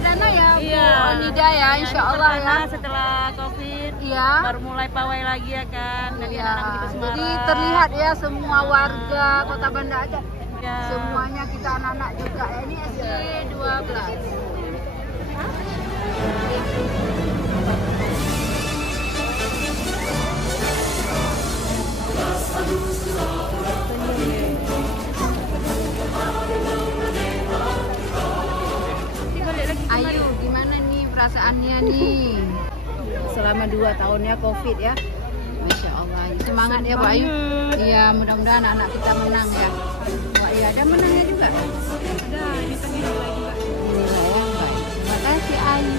perdana ya Bu Iya. Nida ya, insya Allah ya. Setelah COVID, Iya. baru mulai pawai lagi ya kan. Dari Iya. anak-anak begitu semangat. Jadi terlihat ya semua warga Kota Banda Aceh. Ya. Semuanya kita anak-anak juga. Ini SD 12. Ayu, gimana nih perasaannya nih? Selama 2 tahunnya COVID ya. Masya Allah, semangat ya Bu Ayu. Iya, mudah-mudahan anak kita menang ya. Bu Ayu ada menangnya juga. Ada, ini kan juga. Iya ya, baik. Terima kasih Ayu.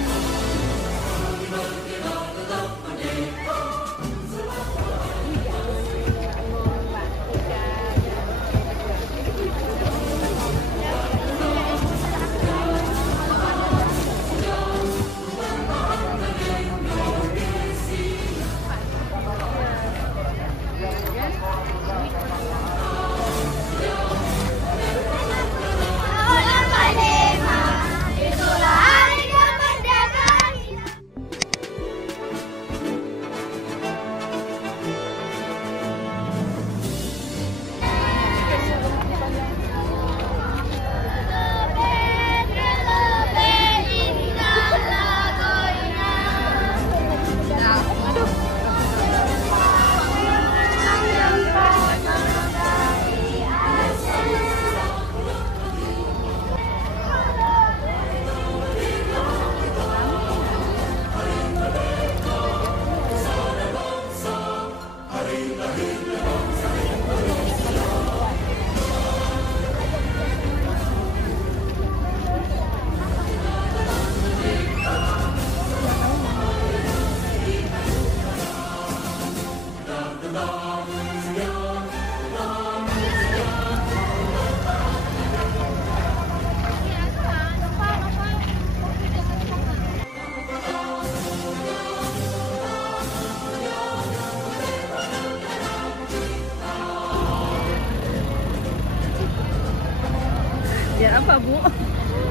Ya apa Bu?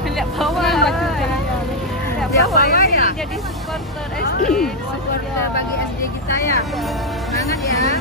Lihat bawah. Lihat bawah ya. Jadi supporter SD. Supporter bagi SD kita ya. Semangat ya.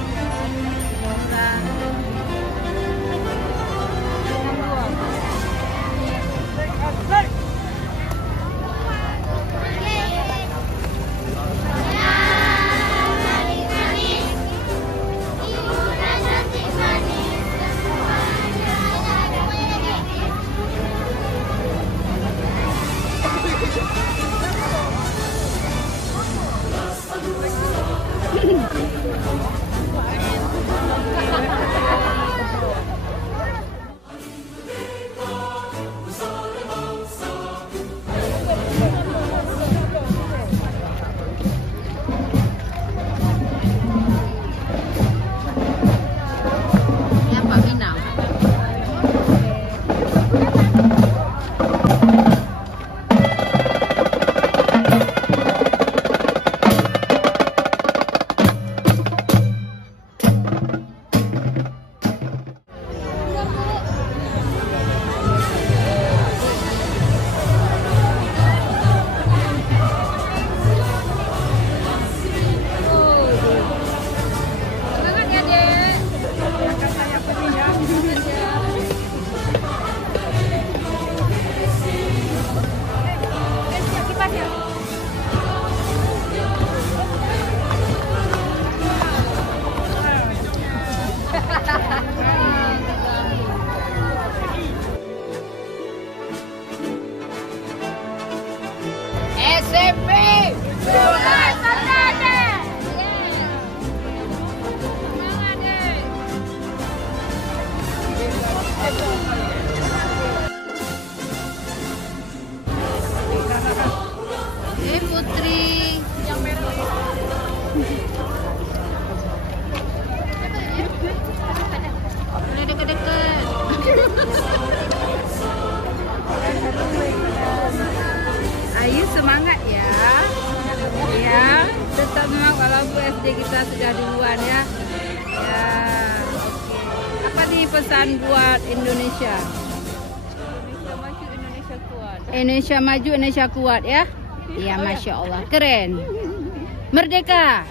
SMP Bola Banda. Putri yang merah. Boleh deket-deket. Ayu semangat ya. Ya, tetap semangat walaupun SD kita sudah duluan ya. Ya, oke. Apa nih pesan buat Indonesia? Indonesia maju, Indonesia kuat. Indonesia maju, Indonesia kuat ya. Iya, Masya Allah, keren. Merdeka.